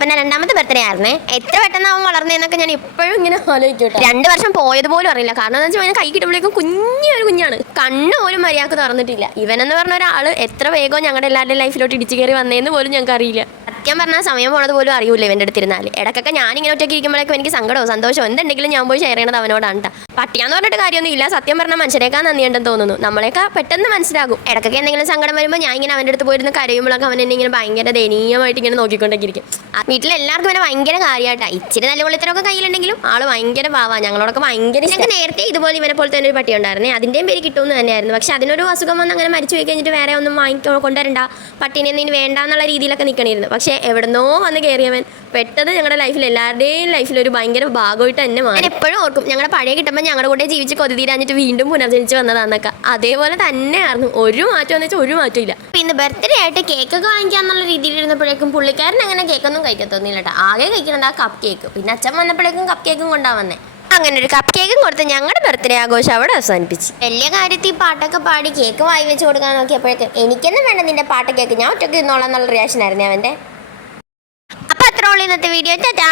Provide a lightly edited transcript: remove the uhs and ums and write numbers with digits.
പിന്നെ രണ്ടാമത്തെ ബർത്ത്ഡേ ആയിരുന്നേ. എത്ര പെട്ടെന്ന് അവൻ വളർന്നതെന്നൊക്കെ ഞാൻ ഇപ്പോഴും ഇങ്ങനെ ആലോചിക്കട്ടെ. 2 വർഷം പോയത് പോലും അറിയില്ല. കാരണം എന്താ വെച്ചാൽ കൈ കിട്ടുമ്പോഴേക്കും കുഞ്ഞൊരു കുഞ്ഞാണ്, കണ്ണ് പോലും മര്യാദക്ക് തുറന്നിട്ടില്ല. ഇവനെന്ന് പറഞ്ഞ ഒരാൾ എത്ര വേഗം ഞങ്ങളുടെ എല്ലാവരുടെയും ലൈഫിലോട്ട് ഇടിച്ചു കയറി വന്നതെന്ന് പോലും ഞങ്ങൾക്ക് അറിയില്ല. സത്യം പറഞ്ഞാൽ സമയം പോണത് പോലും അറിയില്ല ഇവൻ്റെ അടുത്തിരുന്നാൽ. ഇടയ്ക്കൊക്കെ ഞാനിങ്ങനെ ഒറ്റയ്ക്ക് ഇരിക്കുമ്പോഴേക്കും എനിക്ക് സങ്കടമോ സന്തോഷമോ എന്തുണ്ടെങ്കിലും ഞാൻ പോയി ഷെയർ ചെയ്യണത് അവനോടാണ് കേട്ടോ. പട്ടിയാന്ന് പറഞ്ഞിട്ട് കാര്യമൊന്നും ഇല്ല. സത്യം പറഞ്ഞാൽ മനുഷ്യരേക്കാൾ നന്ദിയുണ്ടെന്ന് തോന്നുന്നു. നമ്മളെയൊക്കെ പെട്ടെന്ന് മനസ്സിലാകും. ഇടയ്ക്കൊക്കെ എന്തെങ്കിലും സങ്കടം വരുമ്പോൾ ഞാൻ ഇങ്ങനെ അവൻ്റെ അടുത്ത് പോയിരുന്ന് കരയുമ്പോഴൊക്കെ അവൻ എന്നെ ഇങ്ങനെ ഭയങ്കര ദയനീയമായിട്ട് ഇങ്ങനെ നോക്കിക്കൊണ്ടേയിരിക്കും. വീട്ടിലെല്ലാവർക്കും ഇവനെ ഭയങ്കര കാര്യമായിട്ടാണ്. ഇച്ചിരി നല്ല പൊളിത്തരമൊക്കെ കയ്യിലുണ്ടെങ്കിലും ആള് ഭയങ്കര പാവാ. ഞങ്ങളോടൊക്കെ ഭയങ്കര. ഞങ്ങൾക്ക് നേരത്തെ ഇതുപോലെ ഇവനെ പോലെ തന്നെ ഒരു പട്ടി ഉണ്ടായിരുന്നേ. അതിൻ്റെയും പേര് കിട്ടുമെന്ന് തന്നെയായിരുന്നു. പക്ഷെ അതിനൊരു അസുഖം വന്ന് അങ്ങനെ മരിച്ചു പോയി കഴിഞ്ഞിട്ട് വേറെ ഒന്നും കൊണ്ടുവരണ്ട, പട്ടീനെ ഒന്നും വേണ്ട എന്നുള്ള രീതിയിലൊക്കെ നിൽക്കണിരുന്നു. പക്ഷേ എവിടെന്നോ വന്ന് കയറിയവൻ പെട്ടെന്ന് ഞങ്ങളുടെ ലൈഫിൽ എല്ലാവരുടെയും ലൈഫിൽ ഒരു ഭയങ്കര ഭാഗമായിട്ട് തന്നെ മാറി. ഞാൻ എപ്പോഴും ഓർക്കും ഞങ്ങളുടെ പഴയ കിട്ടുമ്പോൾ ഞങ്ങളുടെ കൂടെ ജീവിച്ച് കൊതി തീരാഞ്ഞിട്ട് വീണ്ടും പുനർജനിച്ച് വന്നതാന്നൊക്കെ. അതേപോലെ തന്നെയായിരുന്നു. ഒരു മാറ്റം എന്ന് വെച്ചാൽ ഒരു മാറ്റം ഇല്ല. പിന്നെ ബർത്ത്ഡേ ആയിട്ട് കേക്കൊക്കെ വാങ്ങിക്കാന്നുള്ള രീതിയിൽ ഇരുന്നപ്പോഴേക്കും പുള്ളിക്കാരൻ അങ്ങനെ കേക്കൊന്നും കഴിക്കത്തൊന്നുമില്ല കേട്ടോ. ആകെ കഴിക്കണത് ആ കപ്പ് കേക്ക്. പിന്നെ അച്ഛൻ വന്നപ്പോഴേക്കും കപ്പ് കേക്കും കൊണ്ടാവന്നേ. അങ്ങനെ ഒരു കപ്പ് കേക്കും കൊടുത്ത് ഞങ്ങളുടെ ബർത്ത്ഡേ ആഘോഷം അവിടെ അവസാനിപ്പിച്ച്. വലിയ കാര്യത്തിൽ പാട്ടൊക്കെ പാടി കേക്ക് വായി വെച്ച് കൊടുക്കാൻ നോക്കിയപ്പോഴേക്കും എനിക്കൊന്നും വേണ്ട നിന്റെ പാട്ട് കേക്ക്, ഞാൻ ഒറ്റയ്ക്ക് ഇരുന്നോളാം എന്നുള്ള റിയാക്ഷൻ ആയിരുന്നു അവൻ്റെ. അപ്പോൾ അത്ര ഉള്ളൂ ഇന്നത്തെ വീഡിയോ. ടാറ്റാ.